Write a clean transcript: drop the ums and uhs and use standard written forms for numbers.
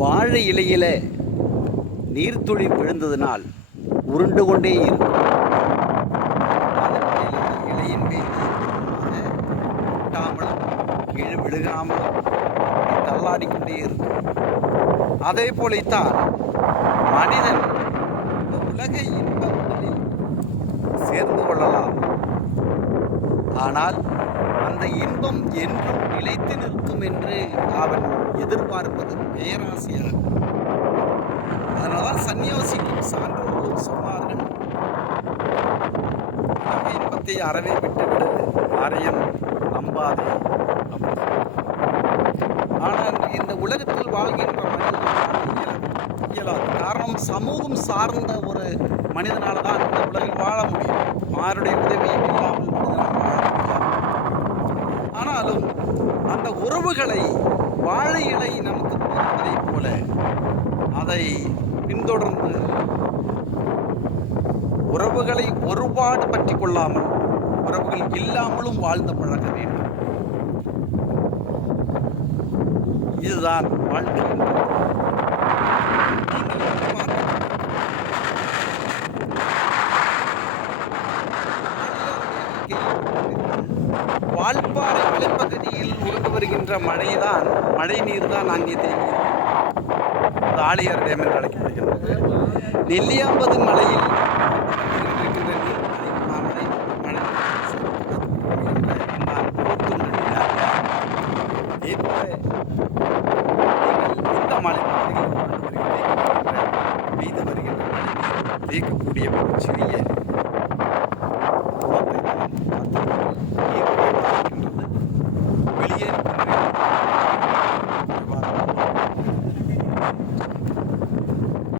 வாழை இலையில நீர்த்துளி விழுந்ததினால் உருண்டு கொண்டே இருக்கும். இலையின் மீது ஒட்டாமலும் கீழே விழுகாமலும் தள்ளாடிக்கொண்டே இருக்கும். அதே போலத்தான் மனிதன் இந்த உலக இன்பங்களில் சேர்ந்து கொள்ளலாம். ஆனால் அந்த இன்பம் என்றும் நிலைத்து நிற்கும் என்று அவன் எதிர்பார்ப்பது பேராசையாகும். அதனால்தான் சந்நியாசிக்கும் சான்றோர்களும் சொன்னார்கள், உலக இன்பத்தை அறவே விட்டுவிடு, யாரையும் நம்பாதே. ஆனால் இந்த உலகத்தில் வாழ்கின்ற மனிதனால் இயலாது. காரணம், சமூகம் சார்ந்த ஒரு மனிதனால தான் இந்த உலகில் வாழ முடியும். யாருடைய உதவியும் இல்லாமல் மனிதனால் வாழ முடியாது. ஆனாலும் அந்த உறவுகளை வாழை இலை நமக்கு போதிப்பதைப் போல அதை பின்தொடர்ந்து உறவுகளை ஒருபாடு பற்றி கொள்ளாமல் உறவுகள் இல்லாமலும் வாழ்ந்து பழக வேண்டும். இதுதான் வாழ்க்கையின் வால்பாறை மலைப்பகுதியில் உருண்டு வருகின்ற மழை நீர் தான் அங்கே தேங்கி அது ஆழியார் டேம் என்று அழைக்கப்படுகிறது. நெல்லியாம்பதி மலையில் இந்த மலைப்பகுதியில் பெய்து வருகின்ற தேக்கக்கூடிய சிறிய